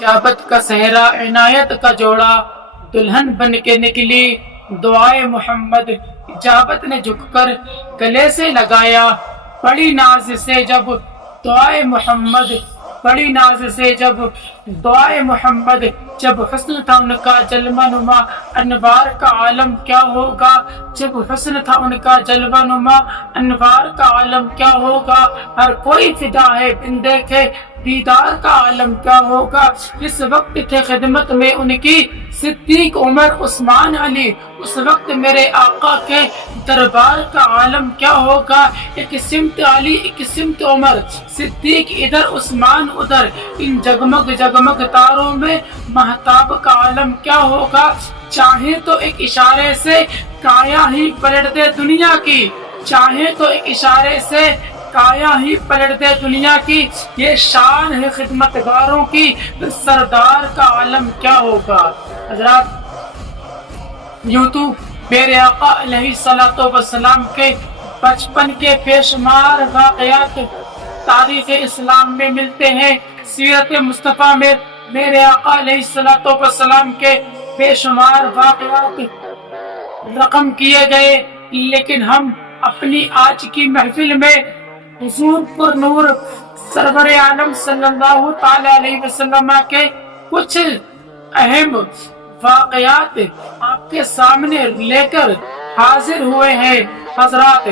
इजाबत का सहरा इनायत का जोड़ा, दुल्हन बन के निकली दुआए मोहम्मद। इजाबत ने झुककर गले से लगाया बड़ी नाज से जब दुआए मोहम्मद, बड़ी नाज से जब दुआए मोहम्मद। जब हुस्न था उनका जलवा नुमा, अनवार का आलम क्या होगा। जब हुस्न था उनका जलवा नुमा, अनवार का आलम क्या होगा। हर कोई फिदा है बिन देखे दीदार का आलम क्या होगा। इस वक्त थे खिदमत में उनकी सिद्दीक उमर उस्मान अली, उस वक्त मेरे आका के दरबार का आलम क्या होगा। एक सिमत अली एक सिमत उमर, सिद्दीक इधर उस्मान उधर, इन जगमग जगमग तारों में महताब का आलम क्या होगा। चाहे तो एक इशारे से काया ही पलट दे दुनिया की, चाहे तो एक इशारे से काया ही पलट दे दुनिया की। ये शान है खिदमतगारों की, सरदार का आलम क्या होगा। हजरात, यूं तो मेरे आका अलैहिस्सलातु वस्सलाम के बचपन के बेशुमार वाक़यात तारीख़ इस्लाम में मिलते हैं। सीरत मुस्तफ़ा में मेरे आका अलैहिस्सलातु वस्सलाम के बेशुमार वाक़यात रकम किए गए, लेकिन हम अपनी आज की महफिल में हुजूर पर नूर सरवर आलम सल्लल्लाहु ताला अलैहि वसल्लम के कुछ अहम वाक़यात आपके सामने लेकर हाजिर हुए हैं। हजरात,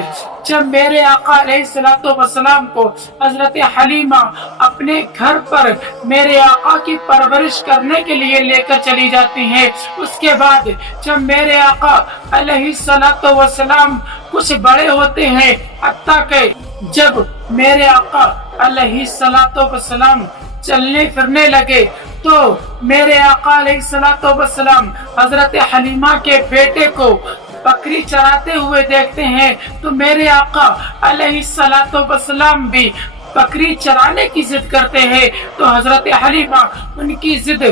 जब मेरे आका अलैहिस्सलातु वस्सलाम को हजरत हलीमा अपने घर पर मेरे आका की परवरिश करने के लिए लेकर चली जाती हैं, उसके बाद जब मेरे आका अलैहिस्सलातु वस्सलाम कुछ बड़े होते हैं, हत्ता के जब मेरे आका अलैहिस्सलातु वस्सलाम चलने फिरने लगे, तो मेरे आका अलैहिस्सलातु वस्सलाम हजरत हलीमा के बेटे को बकरी चराते हुए देखते हैं, तो मेरे आका अलैहिस्सलातु वस्सलाम भी बकरी चराने की जिद करते हैं। तो हजरत हलीमा उनकी जिद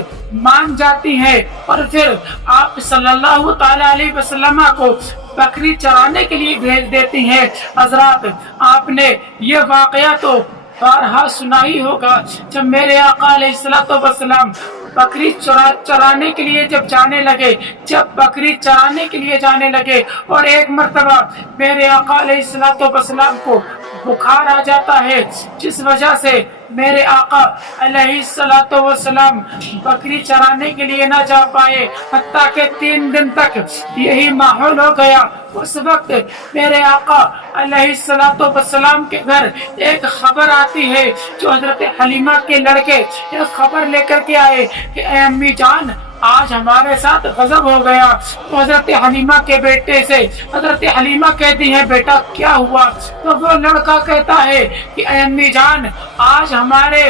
मान जाती है और फिर आप सल्लल्लाहु ताला अलैहि वसल्लम को बकरी चराने के लिए भेज देती हैं। हजरात, आपने ये वाकया तो बारहा सुना ही होगा। जब मेरे आका अलैहिस्सलातु वस्सलाम बकरी चराने के लिए जब जाने लगे, जब बकरी चराने के लिए जाने लगे और एक मर्तबा मेरे आका अलैहिस्सलातु वस्सलाम को बुखार आ जाता है, जिस वजह से मेरे आका अलैहिस्सलातु वस्सलाम बकरी चराने के लिए ना जा पाए, हत्ता के 3 दिन तक यही माहौल हो गया। उस वक्त मेरे आका अलैहिस्सलातु वस्सलाम के घर एक खबर आती है, जो हजरत हलीमा के लड़के एक खबर लेकर के आए कि ऐ अम्मी जान, आज हमारे साथ गजब हो गया। तो हजरत हलीमा के बेटे से हजरत हलीमा कहती है, बेटा क्या हुआ। तो वो लड़का कहता है कि ऐ अम्मी जान, आज हमारे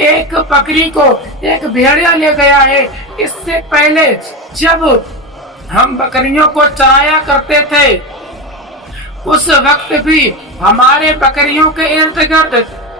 एक बकरी को एक भेड़िया ले गया है। इससे पहले जब हम बकरियों को चराया करते थे, उस वक्त भी हमारे बकरियों के इर्द गिर्द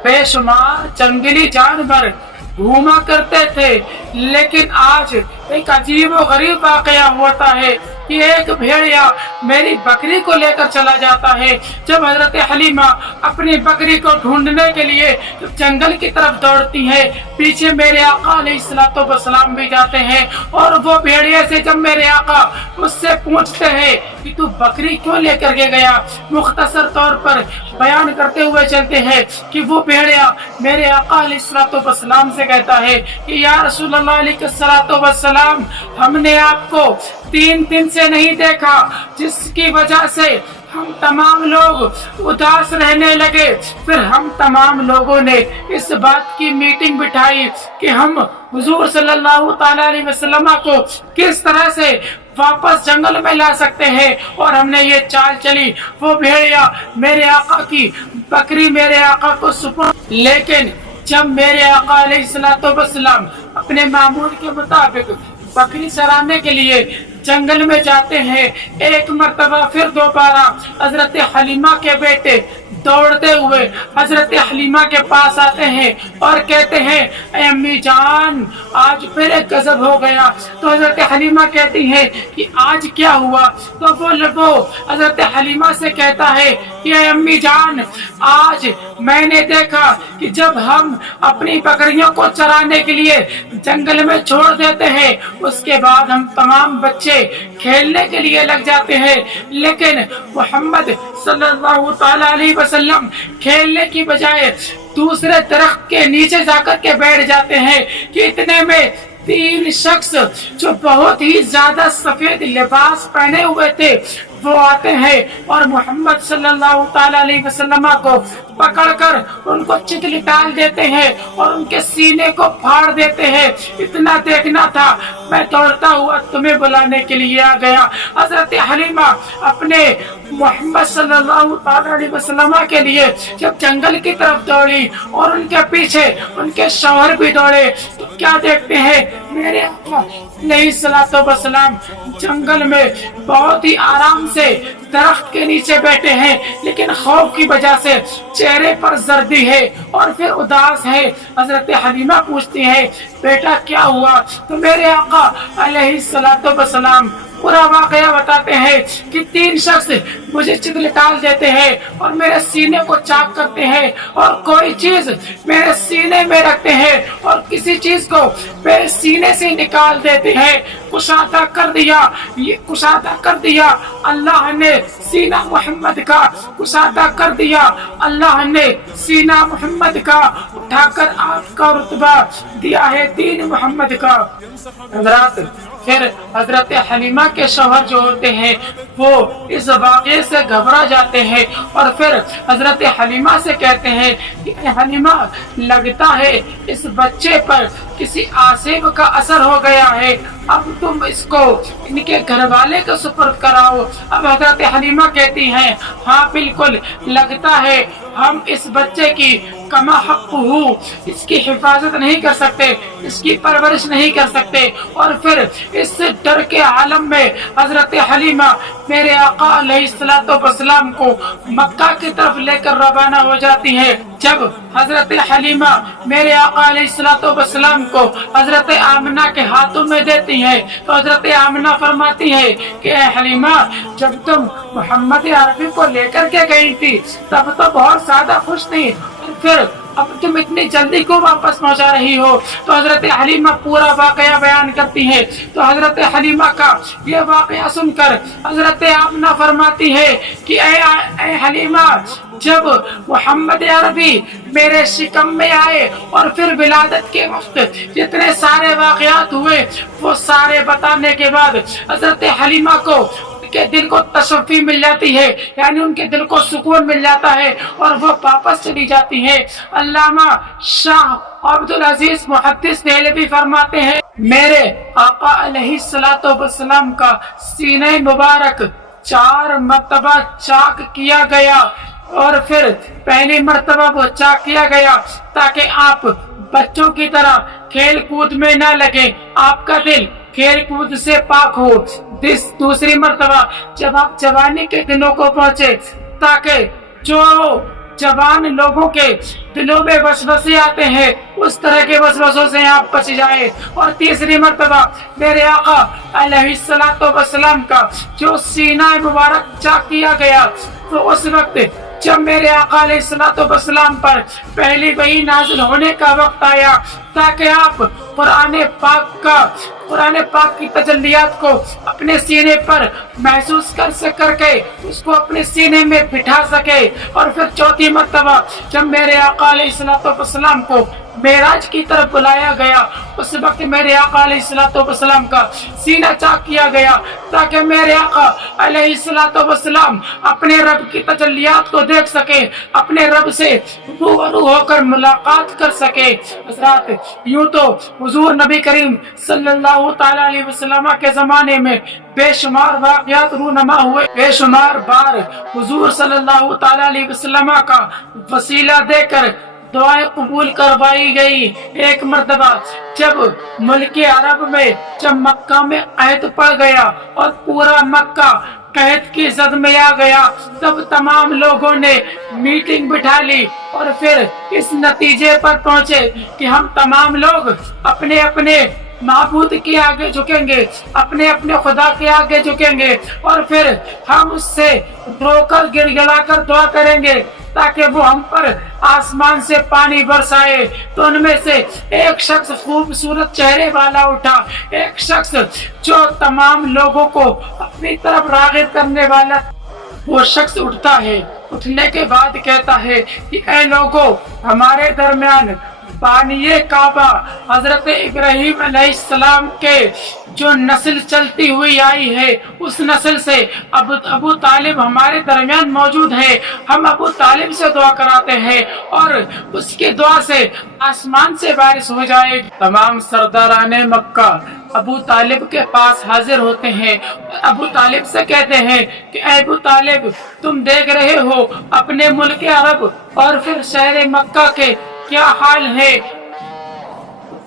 बेशुमार जंगली जानवर घूमा करते थे, लेकिन आज एक अजीब और गरीब वाकया होता है कि एक भेड़िया मेरी बकरी को लेकर चला जाता है। जब हजरत हलीमा अपनी बकरी को ढूंढने के लिए जंगल की तरफ दौड़ती है, पीछे मेरे आका अलैहिस्सलातु वस्सलाम भी जाते हैं और वो भेड़िए से जब मेरे आका उससे पूछते हैं कि तू बकरी क्यों लेकर के गया, मुख्तसर तौर पर बयान करते हुए चलते हैं कि वो भेड़िया मेरे आका अलैहिस्सलातु वस्सलाम से कहता है कि या रसूलल्लाह अलैहिस्सलातु वस्सलाम, हमने आपको 3 दिन से नहीं देखा, जिसकी वजह से हम तमाम लोग उदास रहने लगे। फिर हम तमाम लोगों ने इस बात की मीटिंग बिठाई कि हम हुजूर सल्लल्लाहु ताला अलैहि वसल्लम को किस तरह से वापस जंगल में ला सकते हैं, और हमने ये चाल चली। वो भेड़िया मेरे आका की बकरी मेरे आका को सुपुर्द, लेकिन जब मेरे आका अलैहिस्सलातु वस्सलाम अपने मामूल के मुताबिक बकरी चराने के लिए जंगल में जाते हैं। एक मर्तबा फिर दोबारा हजरत हलीमा के बेटे दौड़ते हुए हजरत हलीमा के पास आते हैं और कहते हैं, ए अम्मी जान, आज फिर एक गजब हो गया। तो हजरत हलीमा कहती है कि आज क्या हुआ? तो वो हजरत हलीमा से कहता है कि ए अम्मी जान, आज मैंने देखा कि जब हम अपनी बकरियों को चराने के लिए जंगल में छोड़ देते हैं, उसके बाद हम तमाम बच्चे खेलने के लिए लग जाते हैं, लेकिन मोहम्मद सल्लल्लाहु ताला अलैहि वसल्लम खेलने की बजाय दूसरे दरख्त के नीचे जाकर के बैठ जाते हैं कि इतने में 3 शख्स जो बहुत ही ज्यादा सफेद लिबास पहने हुए थे वो आते हैं और मोहम्मद सल्लल्लाहु ताला अलैहि वसल्लम को पकड़कर उनको चितली डाल देते हैं और उनके सीने को फाड़ देते हैं। इतना देखना था, मैं दौड़ता हुआ तुम्हें बुलाने के लिए आ गया। हजरत हलीमा अपने मोहम्मद सल्लल्लाहु ताला अलैहि वसल्लम के लिए जब जंगल की तरफ दौड़ी और उनके पीछे उनके शौहर भी दौड़े, तो क्या देखते हैं, मेरे आका अलैहिस्सलातु वस्सलाम जंगल में बहुत ही आराम से दरख्त के नीचे बैठे हैं, लेकिन खौफ की वजह से चेहरे पर जर्दी है और फिर उदास है। हजरत हलीमा पूछती है, बेटा क्या हुआ? तो मेरे आका अलैहिस्सलातु वस्सलाम पूरा वाकया बताते हैं कि 3 शख्स मुझे चितल डाल देते हैं और मेरे सीने को चाक करते हैं और कोई चीज मेरे सीने में रखते हैं और किसी चीज को मेरे सीने से निकाल देते हैं। कुशादा कर दिया, ये कुशादा कर दिया अल्लाह ने सीना मोहम्मद का, कुशादा कर दिया अल्लाह ने सीना मोहम्मद का, उठाकर आपका रुतबा दिया है दीन मोहम्मद का। हजरत फिर हजरत हलीमा के शौहर जो होते हैं वो इस वाक़े से घबरा जाते हैं और फिर हजरत हलीमा से कहते हैं कि हलीमा, लगता है इस बच्चे पर किसी आसिब का असर हो गया है, अब तुम इसको इनके घर वाले को सुपुर्द कराओ। अब हजरत हलीमा कहती हैं, हाँ बिल्कुल, लगता है हम इस बच्चे की कमा हक हूँ, इसकी हिफाजत नहीं कर सकते, इसकी परवरिश नहीं कर सकते। और फिर इस डर के आलम में हजरत हलीमा मेरे आका अलैहिस्सलातु वस्सलाम को मक्का की तरफ लेकर रवाना हो जाती है। जब हजरत हलीमा मेरे आका अलैहिस्सलातु वस्सलाम को हजरत आमना के हाथों में देती है, तो हजरत आमना फरमाती है कि हलीमा, जब तुम मोहम्मद अरबी को लेकर के गई थी तब तो बहुत ज्यादा खुश थी, फिर अब तुम इतनी जल्दी को वापस पहुंचा रही हो? तो हजरत हलीमा पूरा वाकया बयान करती है। तो हजरत हलीमा का ये वाकया सुनकर हजरत आमना फरमाती है कि ए हलीमा, जब मोहम्मद अरबी मेरे शिकम में आए और फिर विलादत के वक्त जितने सारे वाकयात हुए वो सारे बताने के बाद हजरत हलीमा को के दिल को तसव्वुफ़ी मिल जाती है, यानी उनके दिल को सुकून मिल जाता है और वो वापस चली जाती है। अल्लामा शाह अब्दुल अजीज मुहद्दिस देहलवी फरमाते हैं, मेरे आका अलैहिस्सलातु वस्सलाम का सीने मुबारक 4 मर्तबा चाक किया गया और फिर पहली मर्तबा वो चाक किया गया ताकि आप बच्चों की तरह खेल कूद में न लगे, आपका दिल खेल कूद से पाक हो। दूसरी मर्तबा जब आप जवानी के दिनों को पहुंचे ताकि जो जवान लोगों के दिलों में वसवसे आते हैं उस तरह के वसवसों से आप बच जाए। और तीसरी मर्तबा मेरे आका अलैहिस्सलातु वस्सलाम का जो सीना मुबारक चाक किया गया, तो उस वक्त जब मेरे आका अलैहिस्सलातु वस्सलाम पर पहली वही नाज़िल होने का वक्त आया ताकि आप कुरान पाक की तजल्लियात को अपने सीने पर महसूस करके उसको अपने सीने में बिठा सके। और फिर चौथी मर्तबा जब मेरे आका अलैहिस्सलातु वस्सलाम को मेराज की तरफ बुलाया गया, उस वक्त मेरे आका अलैहिस्सलातु वस्सलाम का सीना चाक किया गया ताकि मेरे आका अलैहिस्सलातु वस्सलाम अपने रब की तजल्लियात को देख सके, अपने रब से रूबरू होकर मुलाकात कर सके। हज़रात, यूं तो हुजूर नबी करीम सल्लल्लाहु ताला अलैहि वसल्लम के जमाने में बेशुमार वाक़यात रूनमा हुए, बेशुमार बार हुजूर सल्लल्लाहु ताला अलैहि वसल्लम का वसीला देकर दुआएं कबूल करवाई गई। एक मर्तबा जब मुल्क अरब में, जब मक्का में कैद पड़ गया और पूरा मक्का कैद की जद में आ गया, तब तमाम लोगों ने मीटिंग बिठा ली और फिर इस नतीजे पर पहुंचे कि हम तमाम लोग अपने अपने माबूद के आगे झुकेंगे, अपने अपने खुदा के आगे झुकेंगे और फिर हम उससे रोकर गिड़गिड़ाकर दुआ करेंगे ताकि वो हम पर आसमान से पानी बरसाए। तो उनमें से एक शख्स खूबसूरत चेहरे वाला उठा, एक शख्स जो तमाम लोगों को अपनी तरफ राग़िब करने वाला, वो शख्स उठता है। उठने के बाद कहता है कि ऐ लोगों, हमारे दरमियान बानिए काबा हजरत इब्राहिम अलैहिस्सलाम के जो नस्ल चलती हुई आई है, उस नस्ल से अबू तालिब हमारे दरमियान मौजूद है। हम अबू तालिब से दुआ कराते हैं और उसकी दुआ से आसमान से बारिश हो जाएगी। तमाम सरदाराने मक्का अबू तालिब के पास हाजिर होते हैं, अबू तालिब से कहते हैं कि अबू तालिब, तुम देख रहे हो अपने मुल्क अरब और फिर शहर मक्का के क्या हाल है,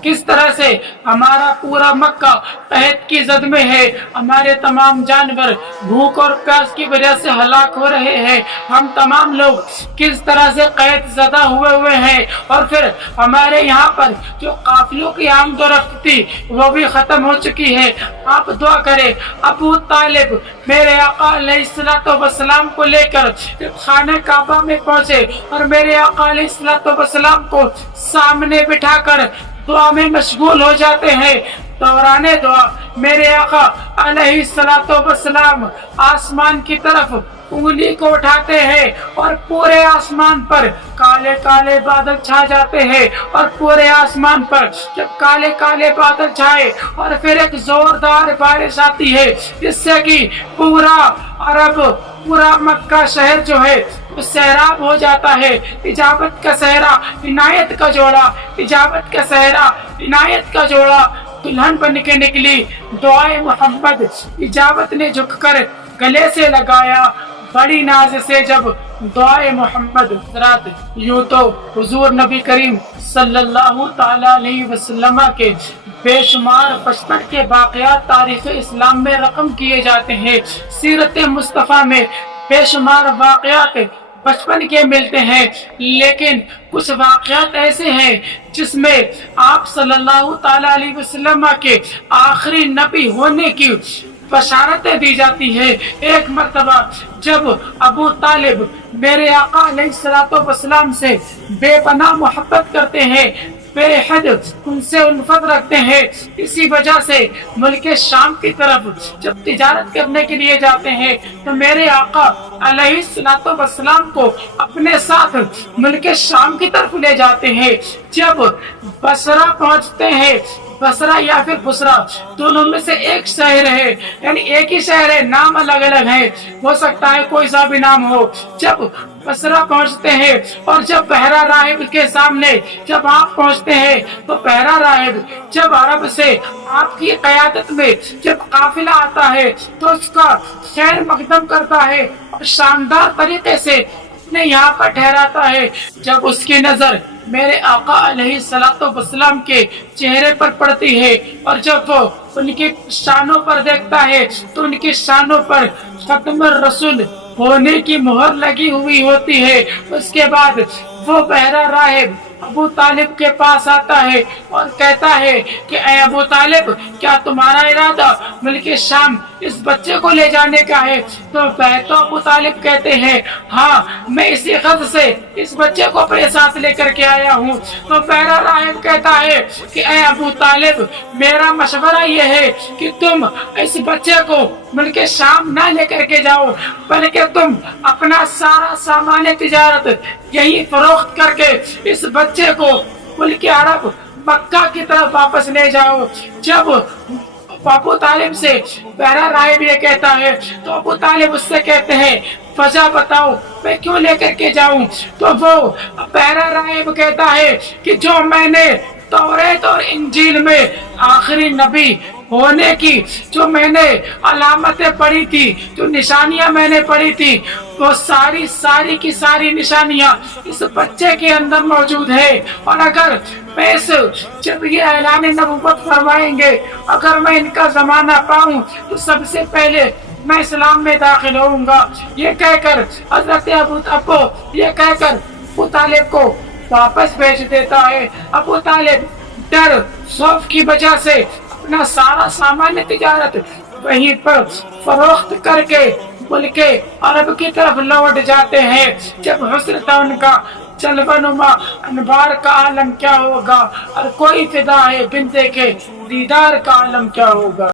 किस तरह से हमारा पूरा मक्का कैद की जद में है, हमारे तमाम जानवर भूख और प्यास की वजह से हलाक हो रहे हैं, हम तमाम लोग किस तरह से कैद ज़दा हुए हैं और फिर हमारे यहाँ पर जो काफिलों की आमदोरफ्त थी वो भी खत्म हो चुकी है। आप दुआ करें। अबू तालिब मेरे आका अलैहिस्सलातु वस्सलाम को लेकर जब खाने काबा में पहुंचे और मेरे आका अलैहिस्सलातु वस्सलाम को सामने बिठाकर दुआ में मशगूल हो जाते हैं। दौराने दुआ मेरे आका अलैहिस्सलातु वस्सलाम आसमान की तरफ उंगली को उठाते हैं और पूरे आसमान पर काले काले बादल छा जाते हैं और पूरे आसमान पर जब काले काले बादल छाए और फिर एक जोरदार बारिश आती है जिससे कि पूरा अरब, पूरा मक्का शहर जो है सैराब हो जाता है। इजाबत का सहरा इनायत का जोड़ा, इजाबत का सहरा इनायत का जोड़ा दुल्हन बन के निकली। दुआए मोहम्मद इजाबत ने झुककर गले से लगाया बड़ी नाज से जब दुआए मोहम्मद। हज़रात यूं तो हुजूर नबी करीम सल्लल्लाहु ताला अलैहि वसल्लम के बेशुमार बचपन के वाक़यात तारीख़ इस्लाम में रकम किए जाते हैं। सीरत मुस्तफ़ा में बेशुमार वाक़यात बचपन के मिलते हैं, लेकिन कुछ वाक़यात ऐसे हैं जिसमें आप सल्लल्लाहु ताला अलैहि वसल्लम के आखिरी नबी होने की बशारतें दी जाती है। एक मर्तबा जब अबू तालिब मेरे आका अलैहिस्सलातु वस्सलाम से बेपनाह मोहब्बत करते हैं, बेहद उनसे उल्फत रखते हैं, इसी वजह से मुल्क शाम की तरफ जब तिजारत करने के लिए जाते हैं तो मेरे आका अलैहिस्सलातु वस्सलाम को अपने साथ मुल्क शाम की तरफ ले जाते हैं। जब बसरा पहुंचते हैं, बसरा या फिर बुसरा दोनों में से एक शहर है, यानी एक ही शहर है, नाम अलग अलग है, हो सकता है कोई सा भी नाम हो। जब बसरा पहुंचते हैं और जब पहरा राहिब के सामने जब आप पहुंचते हैं तो पहरा राहिब जब अरब से आपकी क़यादत में जब काफिला आता है तो उसका खैर मकदम करता है और शानदार तरीके से अपने यहाँ पर ठहराता है। जब उसकी नजर मेरे आका अलैहिस्सलातु वस्सलाम के चेहरे पर पड़ती है और जब वो उनकी शानों पर देखता है तो उनकी शानों पर खत्म रसूल होने की मुहर लगी हुई होती है। उसके बाद वो बहरा राहिब अबू तालिब के पास आता है और कहता है कि ऐ अबू तालिब, क्या तुम्हारा इरादा मुल्क शाम इस बच्चे को ले जाने का है? तो अबू तालिब कहते हैं, हाँ, मैं इसी ग़र्ज़ से इस बच्चे को अपने साथ लेकर के आया हूँ। तो बहरा राहिब कहता है कि ऐ अबू तालिब, मेरा मशवरा ये है कि तुम इस बच्चे को मुल्क शाम ना लेकर के जाओ, बल्कि तुम अपना सारा सामान तिजारत यही फरोख्त करके इस बच्चे को मुल्क अरब मक्का की तरफ वापस ले जाओ। जब अबू तालिब से बहरा राहिब ये कहता है तो अबू तालिब उससे कहते हैं, वजह बताओ, मैं क्यों लेकर के जाऊं? तो वो बहरा राहिब कहता है कि जो मैंने तौरेत और इंजील में आखिरी नबी ہونے کی جو میں نے علامتیں پڑھی تھی، جو نشانیاں میں نے پڑھی تھی، وہ ساری کی ساری نشانیاں اس بچے کے اندر موجود ہے۔ اور اگر میں جب یہ اعلان نبوت فرمائیں گے، اگر میں ان کا زمانہ پاؤں تو سب سے پہلے میں اسلام میں داخل ہوں گا، یہ کہہ کر حضرت ابو طالب کو واپس بھیج دیتا ہے۔ ابو طالب ڈر خوف کی وجہ سے اپنا سارا سامان تجارت وہیں پر فروخت کر کے ملک عرب کی طرف لوٹ جاتے ہیں۔ جب حسن تھا ان کا جلوہ نما انوار کا عالم کیا ہوگا، اور کوئی فدا ہے بن دیکھے دیدار کا عالم کیا ہوگا۔